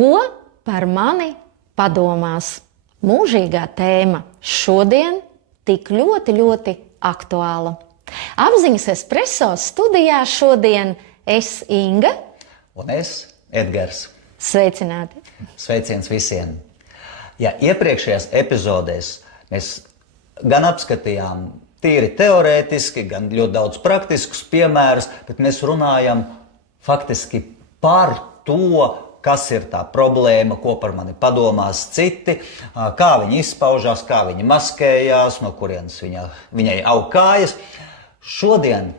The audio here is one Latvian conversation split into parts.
Ko par mani padomās? Mūžīgā tēma šodien tik ļoti, ļoti aktuāla. Apziņas espreso studijā šodien es Inga. Un es Edgars. Sveicināti! Sveiciens visiem! Ja iepriekšējās epizodēs mēs gan apskatījām tīri teorētiski, gan ļoti daudz praktiskus piemērus, bet mēs runājam faktiski par to, kas ir tā problēma, ko par mani padomās citi, kā viņi izpaužās, kā viņi maskējās, no kurienes viņai aug kājas. Šodien,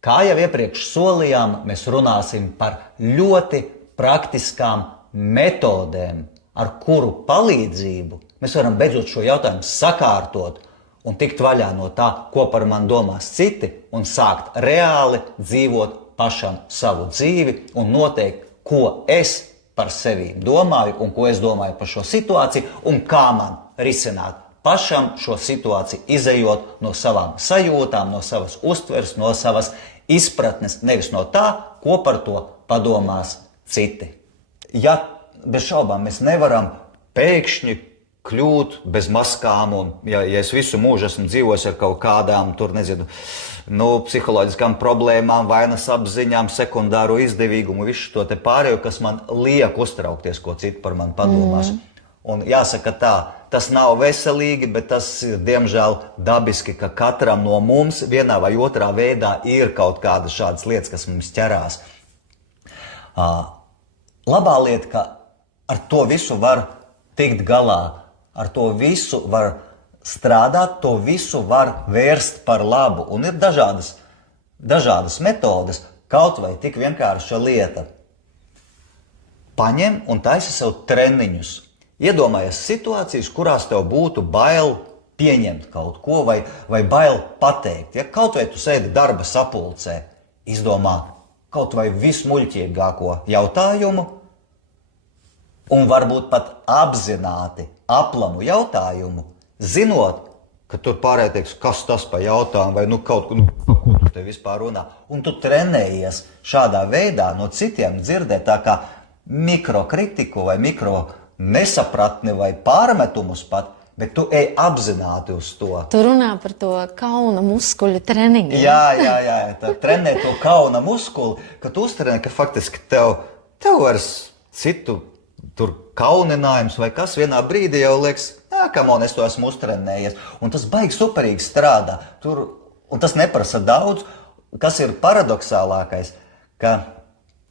kā jau iepriekš solījām, mēs runāsim par ļoti praktiskām metodēm, ar kuru palīdzību mēs varam beidzot šo jautājumu sakārtot un tikt vaļā no tā, ko par mani domās citi, un sākt reāli dzīvot pašam savu dzīvi un noteikt, ko es par sevi domāju un ko es domāju par šo situāciju un kā man risināt pašam šo situāciju, izejot no savām sajūtām, no savas uztveres, no savas izpratnes, nevis no tā, ko par to padomās citi. Ja bez šaubām mēs nevaram pēkšņi kļūt bez maskām, un ja es visu mūžu esmu dzīvojis ar kaut kādām, psiholoģiskām problēmām, vainas apziņām, sekundāro izdevīgumu, visu to te pārējo, kas man liek uztraukties, ko citi par mani padomās. Un jāsaka tā, tas nav veselīgi, bet tas ir diemžēl dabiski, ka katram no mums vienā vai otrā veidā ir kaut kādas šādas lietas, kas mums ķerās. Labā lieta, ka ar to visu var tikt galā, ar to visu var strādāt, to visu var vērst par labu. Un ir dažādas metodes, kaut vai tik vienkārša lieta. Paņem un taisi sev treniņus. Iedomājies situācijas, kurās tev būtu bail pieņemt kaut ko vai bail pateikt. Ja kaut vai tu sēdi darba sapulcē, izdomā kaut vai vismuļķīgāko jautājumu, un varbūt pat apzināti aplamu jautājumu, zinot, ka tur pārējie teiks, kas tas pa jautājumu, vai kaut ko, pa ko tu te vispār runā. Un tu trenējies šādā veidā no citiem dzirdēt tā kā mikrokritiku vai mikro nesapratni vai pārmetumus pat, bet tu ej apzināti uz to. Tu runā par to kauna muskuļu treniņu. Jā, tā trenē to kauna muskuli, ka tu uztrenē, ka faktiski tev vairs citu tur kauninājums vai kas vienā brīdī jau liekas, kamon, es to esmu uztrenējies. Un tas baigi superīgi strādā. Un tas neprasa daudz. Kas ir paradoxālākais, ka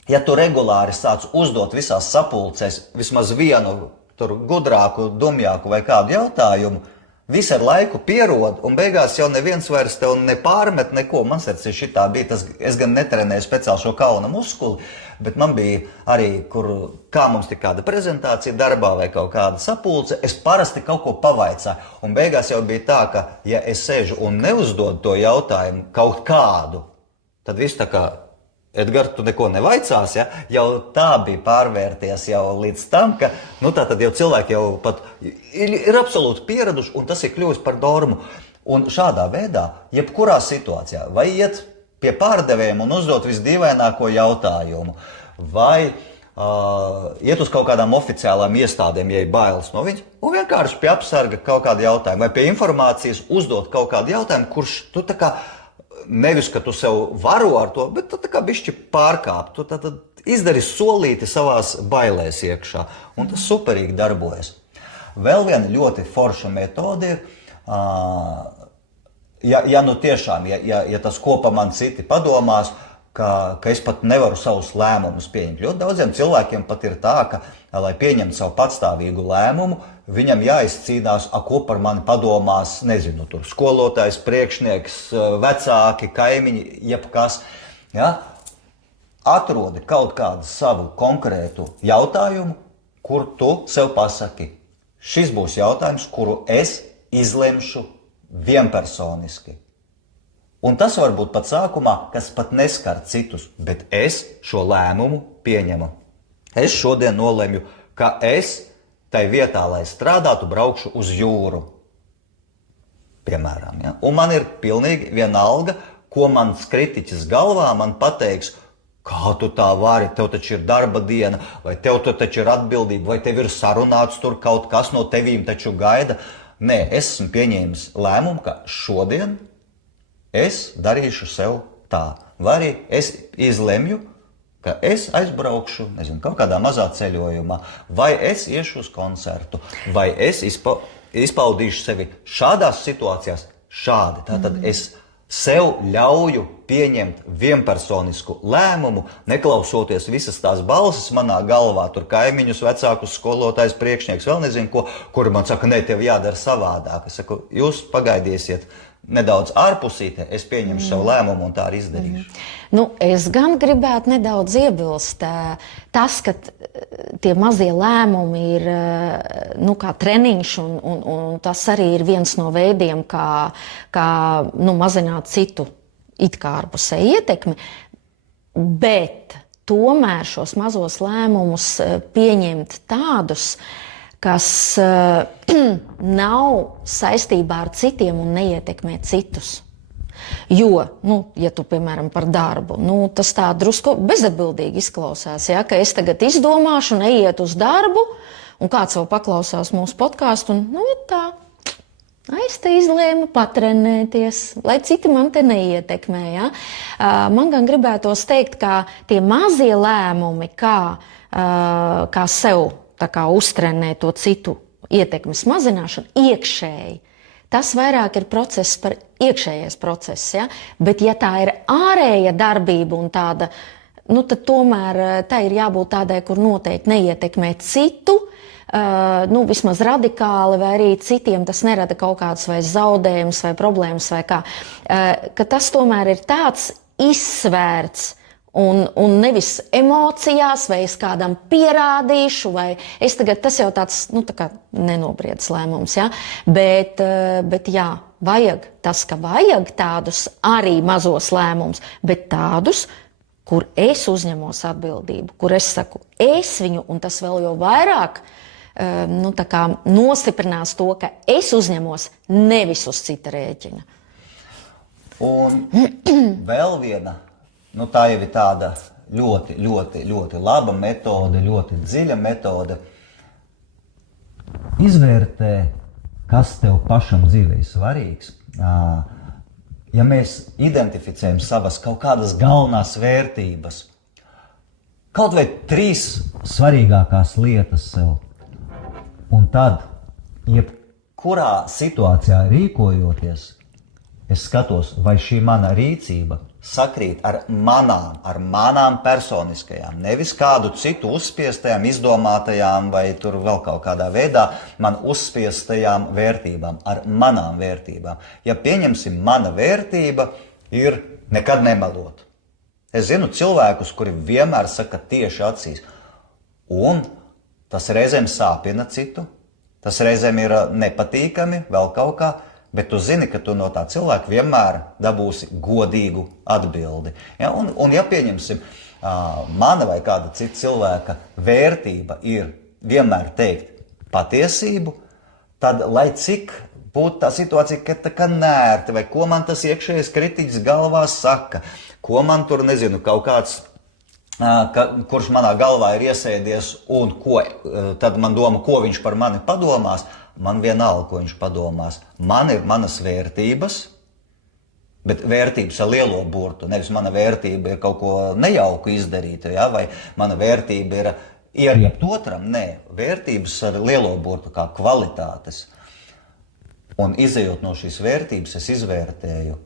ja tu regulāri sāc uzdot visās sapulcēs vismaz vienu tur gudrāku, dumjāku vai kādu jautājumu, visi ar laiku pierod, un beigās jau neviens vairs tev nepārmet neko. Man sirds šitā bija, es gan netrenēju speciāli šo kauna muskuli, bet man bija arī, kā mums tik kāda prezentācija darbā vai kaut kāda sapulce, es parasti kaut ko pavaicāju. Un beigās jau bija tā, ka ja es sēžu un neuzdodu to jautājumu kaut kādu, tad viss tā kā, Edgar, tu neko nevaicās, ja? Jau tā bija pārvērties jau līdz tam, ka tātad jau cilvēki jau pat ir absolūti pieraduši, un tas ir kļuvis par normu. Un šādā veidā, jebkurā situācijā, vai iet pie pārdevējiem un uzdot visdīvaināko jautājumu, vai iet uz kaut kādām oficiālām iestādēm, ja ir bailes no viņas, un vienkārši pie apsarga kaut kādu jautājumu, vai pie informācijas uzdot kaut kādu jautājumu, kurš tu tā kā nevis, ka tu sev varo ar to, bet tu tā kā bišķi pārkāp. Tu tad izdari solīti savās bailēs iekšā, un tas superīgi darbojas. Vēl viena ļoti forša metode ir, ja tas, ko pa man citi padomās, ka es pat nevaru savus lēmumus pieņemt. Ļoti daudziem cilvēkiem pat ir tā, ka, lai pieņemtu savu patstāvīgu lēmumu, viņam jāizcīnās, ko par mani padomās, nezinu, tur skolotājs, priekšnieks, vecāki, kaimiņi, jebkas. Ja? Atrodi kaut kādu savu konkrētu jautājumu, kur tu sev pasaki. Šis būs jautājums, kuru es izlemšu vienpersoniski. Un tas var būt pat sākumā, kas pat neskar citus, bet es šo lēmumu pieņemu. Es šodien nolemju, ka es tai vietā, lai strādātu, braukšu uz jūru. Piemēram, ja? Un man ir pilnīgi vienalga, ko mans kritiķis galvā man pateiks, Kā tu tā vari? Tev taču ir darba diena, vai tev taču ir atbildība, vai tev ir sarunāts tur kaut kas no tevīm taču gaida. Nē, es esmu pieņēmis lēmumu, ka šodien es darīšu sev tā. Vai arī es izlemju, ka es aizbraukšu, nezinu, kaut kādā mazā ceļojumā, vai es iešu uz koncertu, vai es izpaudīšu sevi šādās situācijās šādi. Tātad es sev ļauju pieņemt vienpersonisku lēmumu, neklausoties visas tās balsis manā galvā, tur kaimiņus, vecākus, skolotājs, priekšnieks, vēl nezinu ko, kuri man saka, ne, tev jādara savādāk. Es saku, jūs pagaidīsiet nedaudz ārpusītē, es pieņemšu savu lēmumu un tā arī izdarīšu. Nu, es gan gribētu nedaudz iebilst. Tas, ka tie mazie lēmumi ir kā treniņš, un tas arī ir viens no veidiem, kā mazināt citu it kā ārpusē ietekmi, bet tomēr šos mazos lēmumus pieņemt tādus, kas nav saistībā ar citiem un neietekmē citus. Jo, ja tu, piemēram, par darbu, tas tā drusku bezatbildīgi izklausās, ja, ka es tagad izdomāšu neiet uz darbu, un kāds vēl paklausās mūsu podkāstu, un tā, es te izlēmu patrenēties, lai citi man te neietekmē. Ja. Man gan gribētos teikt, ka tie mazie lēmumi, kā sev uztrenēt to citu ietekmes mazināšanu iekšēji, tas vairāk ir process par iekšējais process. Ja? Bet ja tā ir ārēja darbība un tāda, tad tomēr tā ir jābūt tādai, kur noteikti neietekmē citu, vismaz radikāli, vai arī citiem tas nerada kaut kādus vai zaudējumus vai problēmas vai kā. Ka tas tomēr ir tāds izsvērts, un nevis emocijās, vai es kādam pierādīšu, vai es tagad, tas jau tāds, tā kā nenobriedis lēmums, ja? Bet jā, vajag tas, ka vajag tādus arī mazos lēmumus, bet tādus, kur es uzņemos atbildību, kur es saku, es viņu, un tas vēl jau vairāk nostiprinās to, ka es uzņemos nevis uz cita rēķina. Un vēl viena. Tā jau ir tāda ļoti, ļoti, ļoti laba metode, ļoti dziļa metode. Izvērtē, kas tev pašam dzīvē ir svarīgs. Ja mēs identificējam savas kaut kādas galvenās vērtības, kaut vai 3 svarīgākās lietas sev, un tad, jebkurā situācijā rīkojoties, es skatos, vai šī mana rīcība sakrīt ar manām personiskajām, nevis kādu citu uzspiestajām, izdomātajām vai tur vēl kaut kādā veidā man uzspiestajām vērtībām, ar manām vērtībām. Ja pieņemsim, mana vērtība ir nekad nemelot. Es zinu cilvēkus, kuri vienmēr saka tieši acīs, un tas reizēm sāpina citu, tas reizēm ir nepatīkami, vēl kaut kā, bet tu zini, ka tu no tā cilvēka vienmēr dabūsi godīgu atbildi. Ja? Un ja pieņemsim, mana vai kāda cita cilvēka vērtība ir vienmēr teikt patiesību, tad lai cik būtu tā situācija, ka tā kā nērti, vai ko man tas iekšējais kritiķis galvā saka, ko man tur, nezinu, kaut kāds, kurš manā galvā ir iesēdies, un tad man doma, ko viņš par mani padomās, man vienalga, ko viņš padomās. Man ir manas vērtības, bet vērtības ar lielo burtu. Nevis mana vērtība ir kaut ko nejauku izdarīt, ja? Vai mana vērtība ir ieriept otram. Nē, vērtības ar lielo burtu kā kvalitātes. Un izejot no šīs vērtības, es izvērtēju,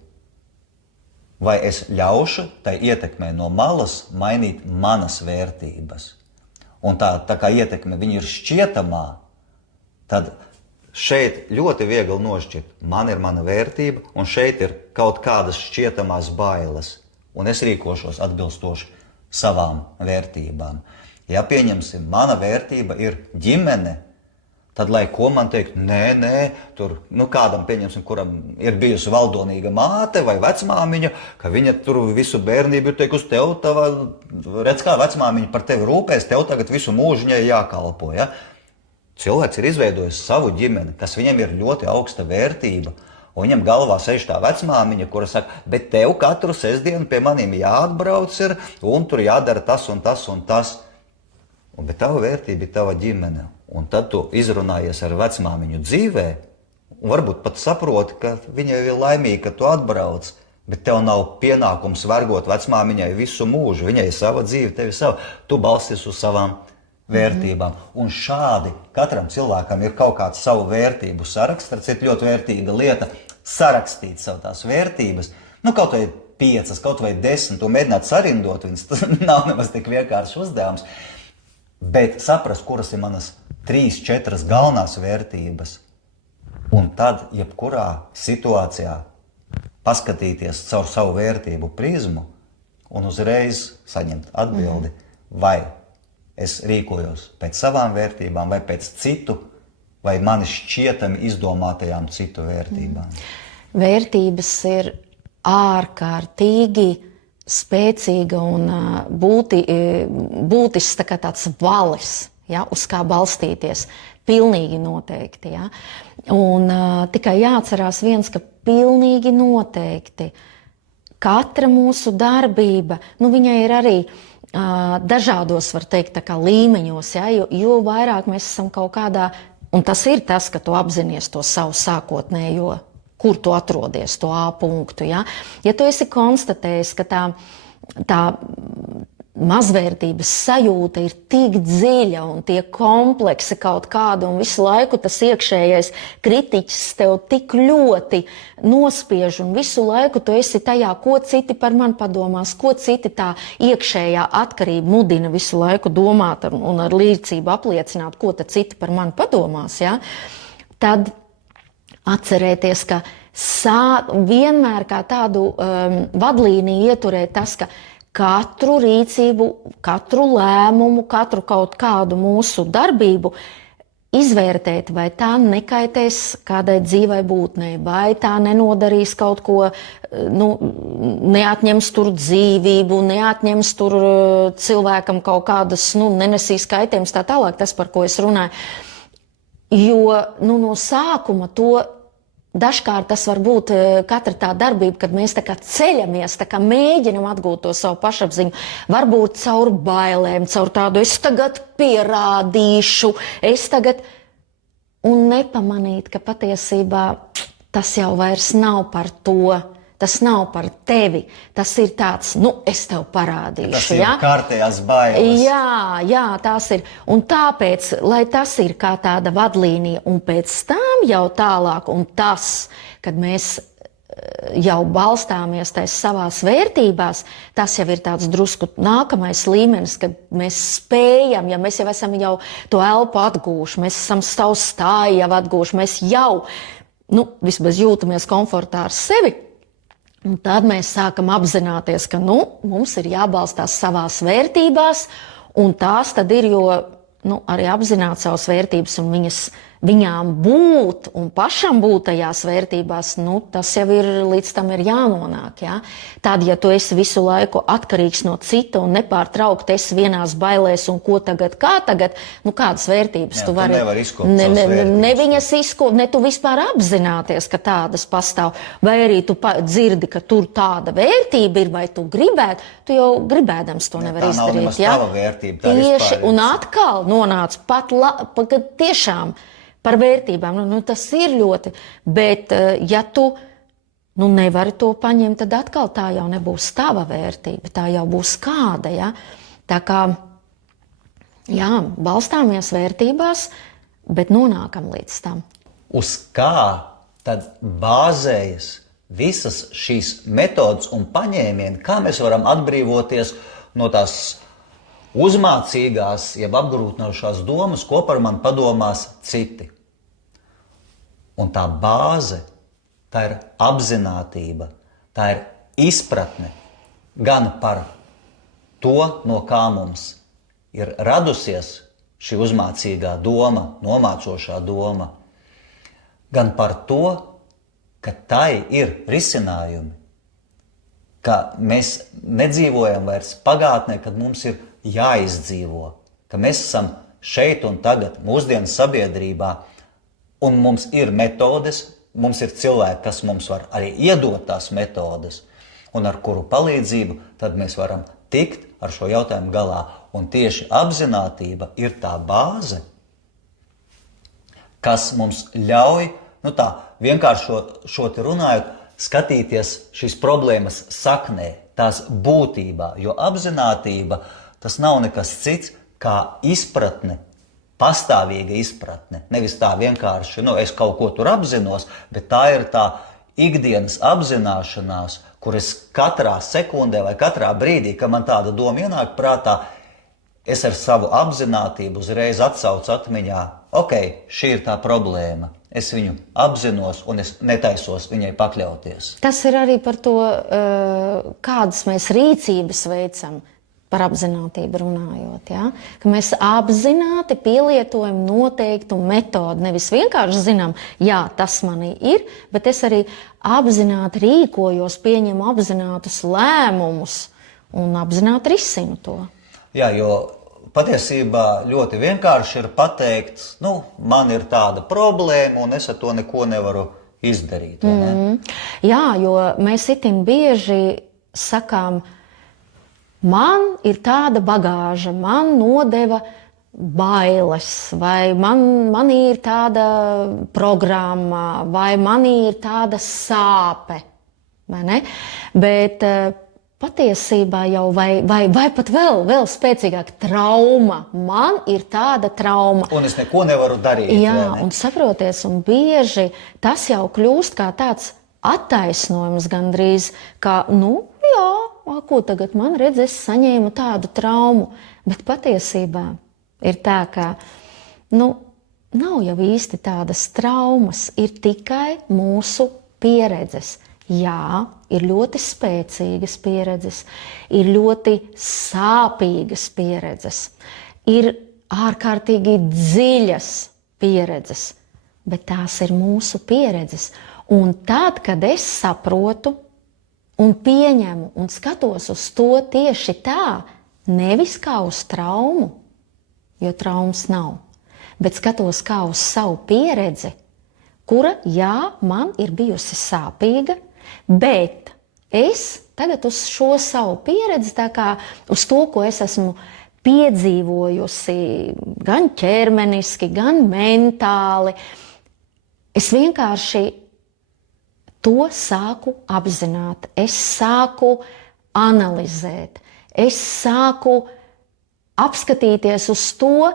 vai es ļaušu tai ietekmē no malas mainīt manas vērtības. Un tā kā ietekme viņa ir šķietamā, tad šeit ļoti viegli nošķirt. Man ir mana vērtība, un šeit ir kaut kādas šķietamās bailes. Un es rīkošos atbilstoši savām vērtībām. Ja pieņemsim, mana vērtība ir ģimene, tad, lai ko man teikt, nē, tur, kādam, pieņemsim, kuram ir bijusi valdonīga māte vai vecmāmiņa, ka viņa tur visu bērnību ir teikusi, tev tava, redz, kā vecmāmiņa par tevi rūpēs, tev tagad visu mūžiņai jākalpo, ja? Cilvēks ir izveidojis savu ģimeni, kas viņam ir ļoti augsta vērtība, Un viņam galvā sēž tā vecmāmiņa, kura saka, bet tev katru sestdienu pie maniem jāatbrauc ir, un tur jādara tas un tas un tas. Bet tava vērtība ir tava ģimene. Un tad tu izrunājies ar vecmāmiņu dzīvē, un varbūt pat saproti, ka viņa ir laimīga, ka tu atbrauc, bet tev nav pienākums vergot vecmāmiņai visu mūžu. Viņai ir sava dzīve, tev ir sava. Tu balsties uz savām vērtībām. Un šādi katram cilvēkam ir kaut kāds savu vērtību saraksts. Tas ir ļoti vērtīga lieta sarakstīt savu tās vērtības. Kaut vai 5, kaut vai 10, un mēģināt sarindot viņas. Tas nav nemaz tik vienkāršs uzdevums. Bet saprast, kuras ir manas 3, 4 galvenās vērtības. Un tad, jebkurā situācijā, paskatīties caur savu vērtību prizmu un uzreiz saņemt atbildi, vai es rīkojos pēc savām vērtībām, vai pēc citu, vai mani šķietami izdomātajām citu vērtībām. Vērtības ir ārkārtīgi spēcīga un būtisks tāds valis, ja, uz kā balstīties. Pilnīgi noteikti. Ja. Un tikai jāatcerās viens, ka pilnīgi noteikti katra mūsu darbība, viņai ir arī dažādos, var teikt, tā kā līmeņos, ja, jo vairāk mēs esam kaut kādā, un tas ir tas, ka tu apzinies to savu sākotnējo, kur tu atrodies, to A punktu. Ja, ja tu esi konstatējis, ka tā mazvērtības sajūta ir tik dziļa un tie kompleksi kaut kādi, un visu laiku tas iekšējais kritiķis tev tik ļoti nospiež, un visu laiku tu esi tajā, ko citi par mani padomās, ko citi tā iekšējā atkarība mudina visu laiku domāt un ar līdzību apliecināt, ko tad citi par mani padomās, ja? Tad atcerēties, ka vienmēr kā tādu vadlīniju ieturēt tas, ka katru rīcību, katru lēmumu, katru kaut kādu mūsu darbību izvērtēt, vai tā nekaitēs kādai dzīvai būtnei, vai tā nenodarīs kaut ko, neatņems tur dzīvību, neatņems tur cilvēkam kaut kādas, nenesīs kaitējums, tā tālāk, tas, par ko es runāju. Jo no sākuma to dažkārt tas var būt katra tā darbība, kad mēs tā kā ceļamies, tā kā mēģinam atgūt to savu pašapziņu, varbūt caur bailēm, caur tādu es tagad pierādīšu, un nepamanīt, ka patiesībā tas jau vairs nav par to. Tas nav par tevi, tas ir tāds, es tev parādīšu. Tas ir kārtējās bailes. Jā, tās ir. Un tāpēc, lai tas ir kā tāda vadlīnija, un pēc tam jau tālāk, un tas, kad mēs jau balstāmies tais savās vērtībās, tas jau ir tāds drusku nākamais līmenis, kad mēs spējam, ja mēs jau esam jau to elpu atgūši, mēs esam savu stāju jau atgūši, mēs jau, vismaz jūtamies komfortā ar sevi. Un tad mēs sākam apzināties, ka mums ir jābalstās savās vērtībās, un tās tad ir, jo arī apzināt savas vērtības un viņām būt un pašam būt tajās vērtībās, tas jau ir līdz tam ir jānonāk. Ja? Tad, ja tu esi visu laiku atkarīgs no cita un nepārtraukti esi vienās bailēs un ko tagad, kā tagad, kādas vērtības tu vari. Ne viņas izkopt, ne tu vispār apzināties, ka tādas pastāv, vai arī tu dzirdi, ka tur tāda vērtība ir, vai tu gribētu, tu jau gribēdams to nevar izdarīt. Tā nav vērtība, tā tieši, un atkal nonāc pat tiešām par vērtībām, tas ir ļoti, bet ja tu nevari to paņemt, tad atkal tā jau nebūs tava vērtība, tā jau būs kāda, ja? Tā kā, balstāmies vērtībās, bet nonākam līdz tam. Uz kā tad bāzējas visas šīs metodas un paņēmieni, kā mēs varam atbrīvoties no tās uzmācīgās, jeb apgrūtinošās domas, ko par mani padomās citi. Un tā bāze, tā ir apzinātība, tā ir izpratne gan par to, no kā mums ir radusies šī uzmācīgā doma, nomācošā doma, gan par to, ka tai ir risinājumi, ka mēs nedzīvojam vairs pagātnē, kad mums ir jāizdzīvo, ka mēs esam šeit un tagad mūsdienu sabiedrībā, un mums ir metodes, mums ir cilvēki, kas mums var arī iedot tās metodes, un ar kuru palīdzību tad mēs varam tikt ar šo jautājumu galā. Un tieši apzinātība ir tā bāze, kas mums ļauj, tā vienkārši šo te runājot, skatīties šīs problēmas saknē, tās būtībā, jo apzinātība tas nav nekas cits kā izpratne, pastāvīga izpratne. Nevis tā vienkārši, es kaut ko tur apzinos, bet tā ir tā ikdienas apzināšanās, kur es katrā sekundē vai katrā brīdī, kad man tāda doma ienāk prātā, es ar savu apzinātību uzreiz atsaucu atmiņā, šī ir tā problēma. Es viņu apzinos un es netaisos viņai pakļauties. Tas ir arī par to, kādas mēs rīcības veicam. Par apzinātību runājot, ja? Ka mēs apzināti pielietojam noteiktu metodu. Nevis vienkārši zinām, jā, tas manī ir, bet es arī apzināti rīkojos, pieņemu apzinātus lēmumus un apzināti risinu to. Jā, jo patiesībā ļoti vienkārši ir pateikt, man ir tāda problēma un es ar to neko nevaru izdarīt. Ne? Jā, jo mēs itin bieži sakām, man ir tāda bagāža, man nodeva bailes, vai man ir tāda programma, vai man ir tāda sāpe. Vai ne? Bet patiesībā jau, vai pat vēl spēcīgāk, trauma. Man ir tāda trauma. Un es neko nevaru darīt. Jā, un saproties, un bieži tas jau kļūst kā tāds attaisnojums gandrīz, kā, jā, ko tagad man redz, es saņēmu tādu traumu. Bet patiesībā ir tā, ka nav jau īsti tādas traumas, ir tikai mūsu pieredzes. Jā, ir ļoti spēcīgas pieredzes, ir ļoti sāpīgas pieredzes, ir ārkārtīgi dziļas pieredzes, bet tās ir mūsu pieredzes. Un tad, kad es saprotu, un pieņemu un skatos uz to tieši tā, nevis kā uz traumu, jo traumas nav, bet skatos kā uz savu pieredzi, kura, jā, man ir bijusi sāpīga, bet es tagad uz šo savu pieredzi, tā kā uz to, ko es esmu piedzīvojusi, gan ķermeniski, gan mentāli, es vienkārši to sāku apzināt, es sāku analizēt, es sāku apskatīties uz to,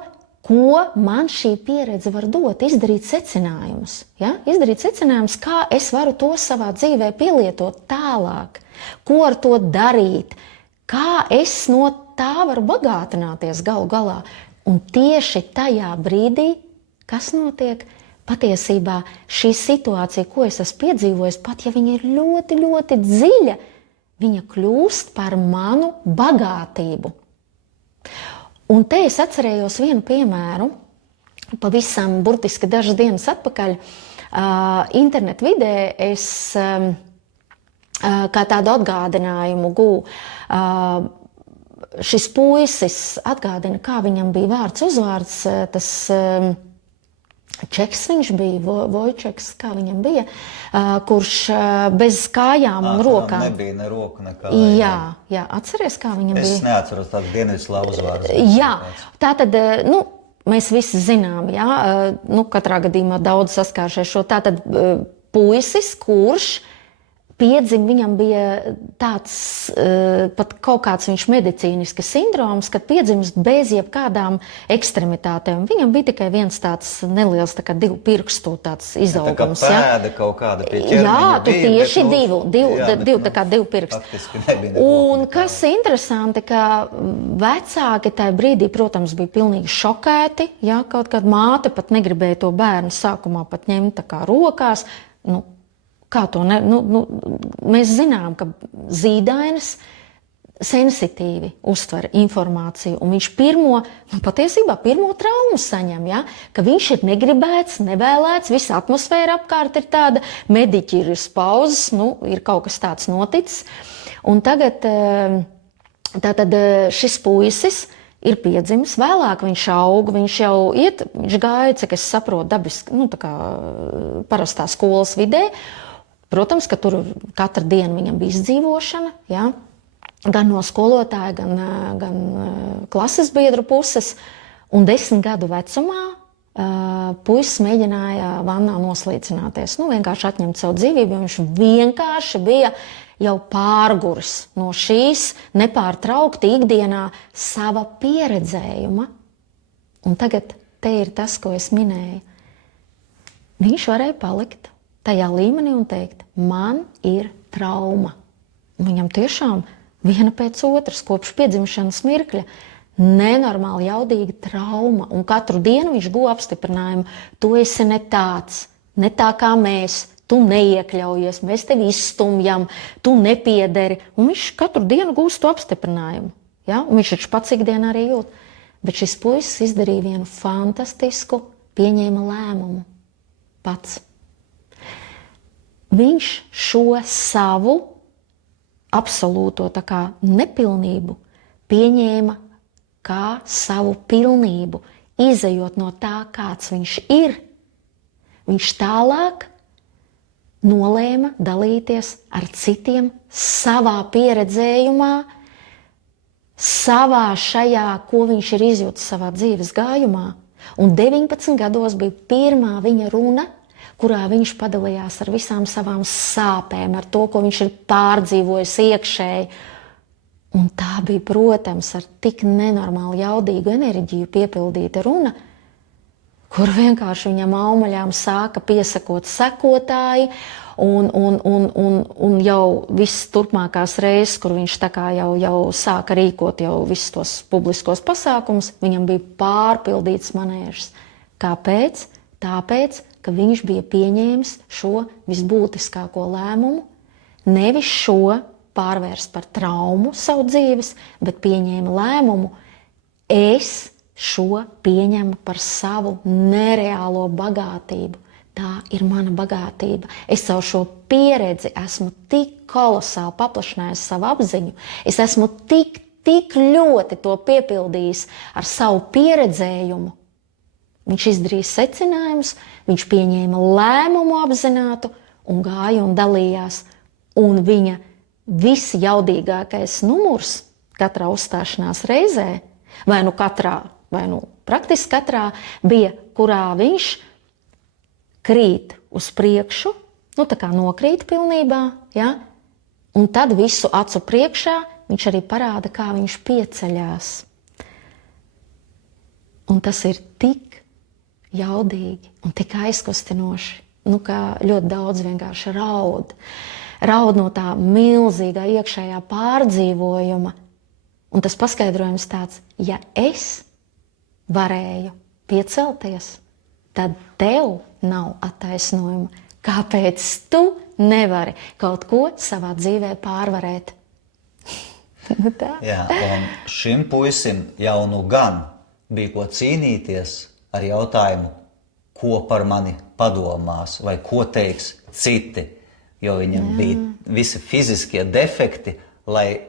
ko man šī pieredze var dot, izdarīt secinājumus. Ja? Izdarīt secinājumus, kā es varu to savā dzīvē pielietot tālāk, ko ar to darīt, kā es no tā varu bagātināties galu galā. Un tieši tajā brīdī, kas notiek, patiesībā šī situācija, ko es esmu piedzīvojis, pat ja viņa ir ļoti, ļoti dziļa, viņa kļūst par manu bagātību. Un te es atcerējos vienu piemēru, pavisam burtiski dažas dienas atpakaļ. Internet vidē es kā tādu atgādinājumu gūju. Šis puisis atgādina, kā viņam bija vārds uzvārds, tas Čeks viņš bija, Vojčeks, kā viņam bija, kurš bez kājām un rokām. Nebija ne roku, nekā. Jā, atceries, kā viņam bija? Es neatceros tādu Dienvidslāvu uzvārdu. Jā, tātad, mēs visi zinām, jā, katrā gadījumā daudz saskāršies šo, tātad puisis, kurš piedzim, viņam bija tāds pat kaut kāds viņš medicīniski sindroms, kad piedzimst bez jebkādām ekstremitātēm. Viņam bija tikai viens tāds neliels, tā kā divu pirkstu tāds izaugums. Tā kā pēda kaut kāda pie ķermeņa. Jā, tu tieši divu, tā kā divu pirkstu. Faktiski nebija un kas interesanti, ka vecāki tajā brīdī, protams, bija pilnīgi šokēti, jā, kaut kāda māte pat negribēja to bērnu sākumā pat ņemt tā kā rokās, kā to mēs zinām, ka zīdainis sensitīvi uztver informāciju, un viņš patiesībā pirmo traumu saņem, ja? Ka viņš ir negribēts, nevēlēts, visa atmosfēra apkārt ir tāda, mediķi ir uz pauzes, ir kaut kas tāds noticis. Un tagad tātad šis puisis, ir piedzimis, vēlāk viņš auga, viņš gāja, cik es saprotu, dabiski, nu, tā kā parastā skolas vidē. Protams, ka tur katru dienu viņam bija izdzīvošana, ja? Gan no skolotāja, gan klases biedru puses. Un 10 gadu vecumā puisis mēģināja vannā noslīcināties. Nu, vienkārši atņemt savu dzīvību, jo viņš vienkārši bija jau pārguris no šīs nepārtraukti ikdienā sava pieredzējuma. Un tagad te ir tas, ko es minēju. Viņš varēja palikt tajā līmenī un teikt, man ir trauma. Un viņam tiešām viena pēc otras, kopš piedzimšanas mirkļa, nenormāli jaudīga trauma. Un katru dienu viņš guva apstiprinājumu, tu esi ne tāds, ne tā kā mēs, tu neiekļaujies, mēs tevi izstumjam, tu nepiederi. Un viņš katru dienu gūst to apstiprinājumu. Ja? Un viņš taču pats ikdienā arī jūt. Bet šis puisis izdarīja vienu fantastisku, pieņēma lēmumu pats. Viņš šo savu absolūto tā kā nepilnību pieņēma kā savu pilnību, izejot no tā, kāds viņš ir. Viņš tālāk nolēma dalīties ar citiem savā pieredzējumā, savā šajā, ko viņš ir izjūtis savā dzīves gājumā. Un 19 gados bija pirmā viņa runa, kurā viņš padalījās ar visām savām sāpēm, ar to, ko viņš ir pārdzīvojis iekšēji. Un tā bija, protams, ar tik nenormāli jaudīgu enerģiju piepildīta runa, kur vienkārši viņam aumaļām sāka piesakot sekotāji, un jau viss turpmākās reizes, kur viņš tā kā jau sāka rīkot jau visus tos publiskos pasākumus, viņam bija pārpildīts manēžs. Kāpēc? Tāpēc, ka viņš bija pieņēmis šo visbūtiskāko lēmumu, nevis šo pārvērst par traumu savu dzīves, bet pieņēma lēmumu, es šo pieņemu par savu nereālo bagātību. Tā ir mana bagātība. Es caur šo pieredzi esmu tik kolosāli paplašinājis savu apziņu. Es esmu tik ļoti to piepildījis ar savu pieredzējumu. Viņš izdarīja secinājumus, viņš pieņēma lēmumu apzinātu un gāja un dalījās. Un viņa visjaudīgākais numurs katrā uzstāšanās reizē, vai nu praktiski katrā, bija, kurā viņš krīt uz priekšu, nu tā kā nokrīt pilnībā, ja? Un tad visu acu priekšā viņš arī parāda, kā viņš pieceļās. Un tas ir tik jaudīgi un tik aizkustinoši, nu kā ļoti daudz vienkārši raud. Raud no tā milzīgā iekšējā pārdzīvojuma. Un tas paskaidrojums tāds, ja es varēju piecelties, tad tev nav attaisnojuma. Kāpēc tu nevari kaut ko savā dzīvē pārvarēt? Tā. Jā, un šim puisim jau nu gan bija ko cīnīties ar jautājumu, ko par mani padomās vai ko teiks citi, jo viņam bija visi fiziskie defekti, lai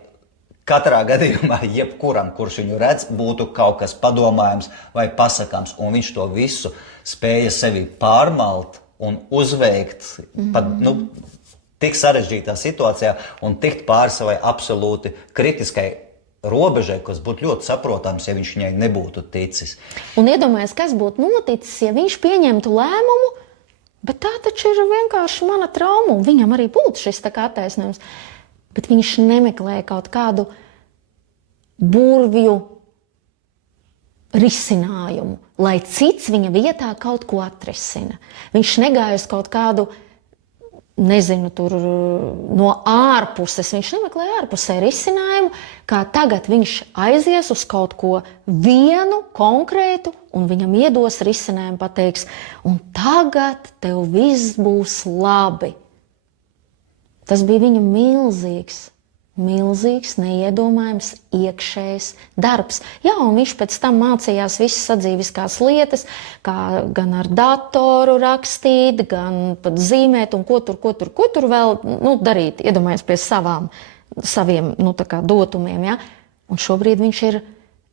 katrā gadījumā, jebkuram, kurš viņu redz, būtu kaut kas padomājams vai pasakāms, un viņš to visu spēja sevi pārmalt un uzveikt pat, tik sarežģītā situācijā un tikt pāri savai absolūti kritiskai robežai, kas būtu ļoti saprotams, ja viņš viņai nebūtu ticis. Un iedomājies, kas būtu noticis, ja viņš pieņemtu lēmumu, bet tā taču ir vienkārši mana trauma, un viņam arī būtu šis tā kā attaisnojums. Bet viņš nemeklēja kaut kādu burvju risinājumu, lai cits viņa vietā kaut ko atrisina. Viņš negāja uz kaut kādu, nezinu, tur no ārpuses. Viņš nemeklēja ārpusē risinājumu, kā tagad viņš aizies uz kaut ko vienu konkrētu un viņam iedos risinājumu, pateiks, un tagad tev viss būs labi. Tas bija viņa milzīgs, neiedomājams iekšējs darbs. Jā, un viņš pēc tam mācījās visas sadzīviskās lietas, kā gan ar datoru rakstīt, gan pat zīmēt un ko tur vēl darīt, iedomājies pie saviem tā kā dotumiem. Ja? Un šobrīd viņš ir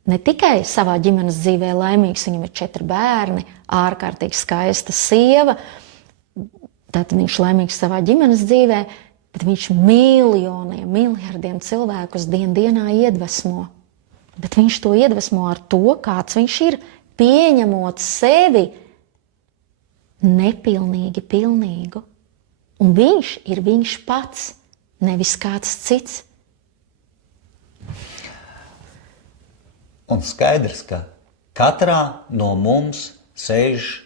ne tikai savā ģimenes dzīvē laimīgs, viņam ir 4 bērni, ārkārtīgi skaista sieva, tātad viņš laimīgs savā ģimenes dzīvē, bet viņš miljoniem, miljardiem cilvēkus dienā iedvesmo. Bet viņš to iedvesmo ar to, kāds viņš ir, pieņemot sevi nepilnīgi pilnīgu. Un viņš ir viņš pats, nevis kāds cits. Un skaidrs, ka katrā no mums sēž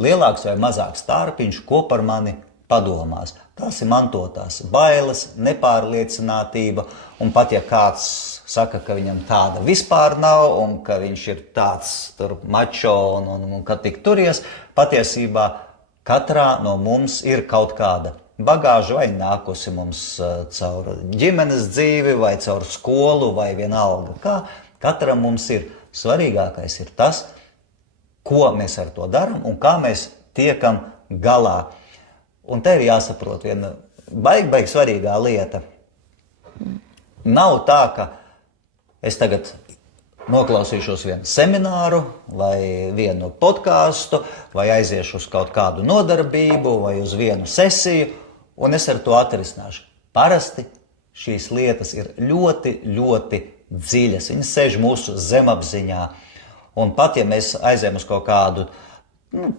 lielāks vai mazāks stārpiņš, ko par mani padomās. Tās ir mantotās bailes, nepārliecinātība, un pat ja kāds saka, ka viņam tāda vispār nav, un ka viņš ir tāds mačo un ka tik turies, patiesībā katrā no mums ir kaut kāda bagāža, vai nākusi mums caur ģimenes dzīvi, vai caur skolu, vai vienalga kā. Katram mums ir svarīgākais ir tas, ko mēs ar to darām un kā mēs tiekam galā. Un te ir jāsaprot viena baigi svarīgā lieta. Nav tā, ka es tagad noklausīšos vienu semināru vai vienu podkāstu vai aiziešu uz kaut kādu nodarbību vai uz vienu sesiju un es ar to atrisināšu. Parasti šīs lietas ir ļoti, ļoti dziļas. Viņas sēž mūsu zemapziņā. Un pat ja mēs aizējam uz kaut kādu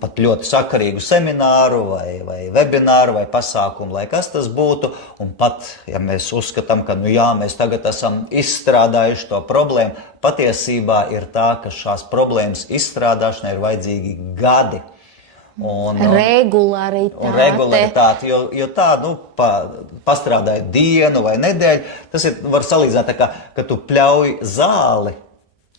pat ļoti sakarīgu semināru vai webināru vai pasākumu, lai kas tas būtu, un pat, ja mēs uzskatām, ka mēs tagad esam izstrādājuši to problēmu, patiesībā ir tā, ka šās problēmas izstrādāšanai ir vajadzīgi gadi. Regularitāte, jo tā, pastrādāja dienu vai nedēļu, tas var salīdzināt tā kā, ka tu pļauj zāli.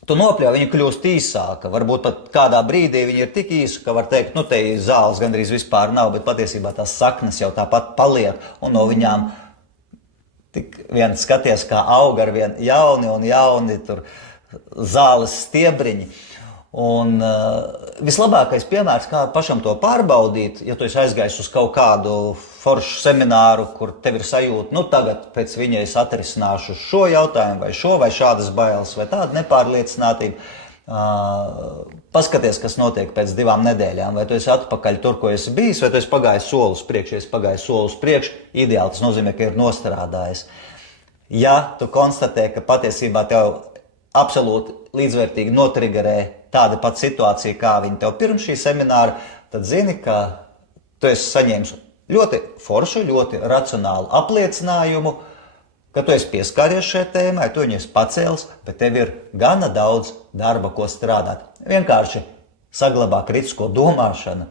Tu nopļauj, viņa kļūst īsāka. Varbūt pat kādā brīdī viņa ir tik īsa, ka var teikt, te zāles gandrīz vispār nav, bet patiesībā tās saknes jau tāpat paliek. Un no viņām tik vien skaties, kā aug ar vien jauni un jauni tur zāles stiebriņi. Un vislabākais piemērs, kā pašam to pārbaudīt, ja tu esi aizgājis uz kaut kādu foršu semināru, kur tev ir sajūta, tagad pēc viņa es atrisināšu šo jautājumu vai šādas bailes vai tādu nepārliecinātību. Paskaties, kas notiek pēc 2 nedēļām, vai tu esi atpakaļ tur, ko esi bijis, vai tu esi pagājis soli uz priekšu. Ja esi pagājis soli uz priekšu, ideāli tas nozīmē, ka ir nostrādājis. Ja tu konstatē, ka patiesībā tev absolūti līdzvērtīgi notrigerē tāda pat situācija, kā viņa tev pirms šī semināra, tad zini, ka tu esi saņēmis ļoti foršu, ļoti racionālu apliecinājumu, ka tu esi pieskāries šai tēmai, tu viņu esi pacēlis, bet tev ir gana daudz darba, ko strādāt. Vienkārši saglabā kritisko domāšanu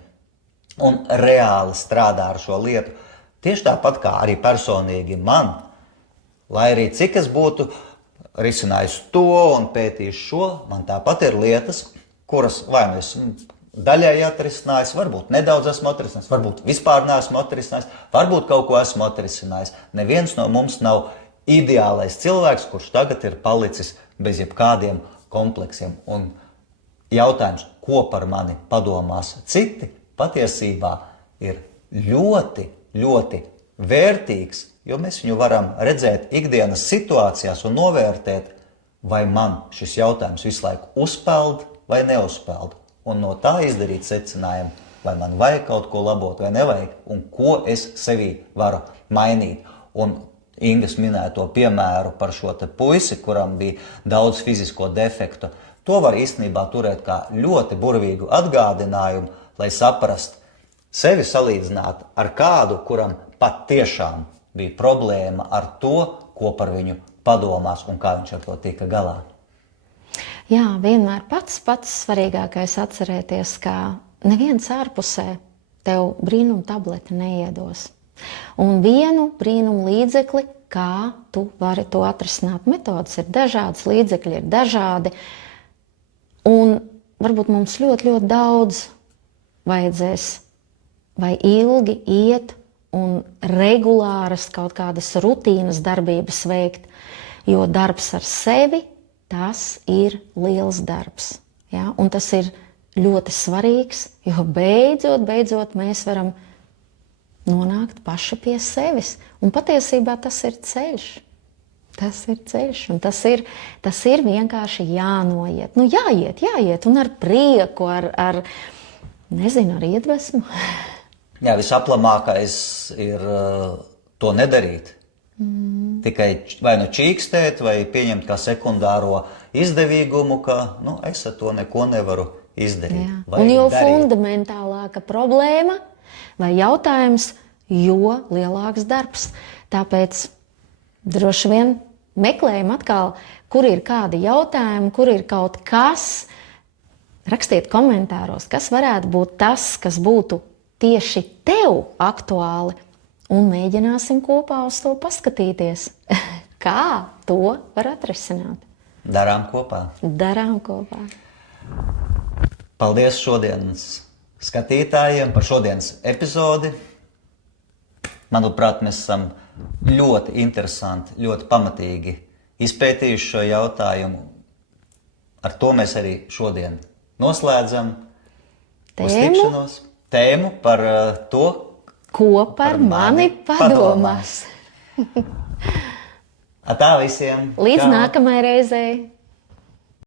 un reāli strādā ar šo lietu. Tieši tāpat kā arī personīgi man, lai arī cik es būtu risinājis to un pētījis šo, man tāpat ir lietas, kuras vai nu esmu daļēji atrisinājis, varbūt nedaudz esmu atrisinājis, varbūt vispār neesmu atrisinājis, varbūt kaut ko esmu atrisinājis. Neviens no mums nav ideālais cilvēks, kurš tagad ir palicis bez jebkādiem kompleksiem. Un jautājums, ko par mani padomās citi, patiesībā ir ļoti, ļoti vērtīgs, jo mēs viņu varam redzēt ikdienas situācijās un novērtēt, vai man šis jautājums visu laiku uzpeld vai neuzpeld. Un no tā izdarīt secinājumu, vai man vajag kaut ko labot vai nevajag, un ko es sevī varu mainīt. Un Ingas minēja to piemēru par šo te puisi, kuram bija daudz fizisko defektu. To var īstenībā turēt kā ļoti burvīgu atgādinājumu, lai saprast sevi salīdzināt ar kādu, kuram pat tiešām bija problēma ar to, ko par viņu padomās un kā viņš ar to tika galā. Jā, vienmēr pats svarīgākais atcerēties, ka neviens ārpusē tev brīnum tableti neiedos. Un vienu brīnumu līdzekli, kā tu vari to atrisināt. Metodas ir dažādas, līdzekļi ir dažādi. Un varbūt mums ļoti, ļoti daudz vajadzēs vai ilgi iet un regulāras kaut kādas rutīnas darbības veikt, jo darbs ar sevi, tas ir liels darbs. Ja? Un tas ir ļoti svarīgs, jo beidzot mēs varam nonākt paši pie sevis. Un patiesībā tas ir ceļš. Tas ir ceļš, un tas ir vienkārši jānoiet. Nu, jāiet, un ar prieku, nezinu, ar iedvesmu. Jā, visaplamākais ir to nedarīt. Tikai vai nu čīkstēt, vai pieņemt kā sekundāro izdevīgumu, ka es ar to neko nevaru izdarīt. Un jo fundamentālāka problēma vai jautājums, jo lielāks darbs. Tāpēc droši vien meklējam atkal, kur ir kādi jautājumi, kur ir kaut kas. Rakstiet komentāros, kas varētu būt tas, kas būtu tieši tev aktuāli. Un mēģināsim kopā uz to paskatīties, kā to var atrisināt. Darām kopā. Paldies šodienas skatītājiem par šodienas epizodi. Manuprāt, mēs esam ļoti interesanti, ļoti pamatīgi izpētījuši šo jautājumu. Ar to mēs arī šodien noslēdzam tēmu par to, ko par mani padomās. Tā visiem! Līdz nākamajai reizei!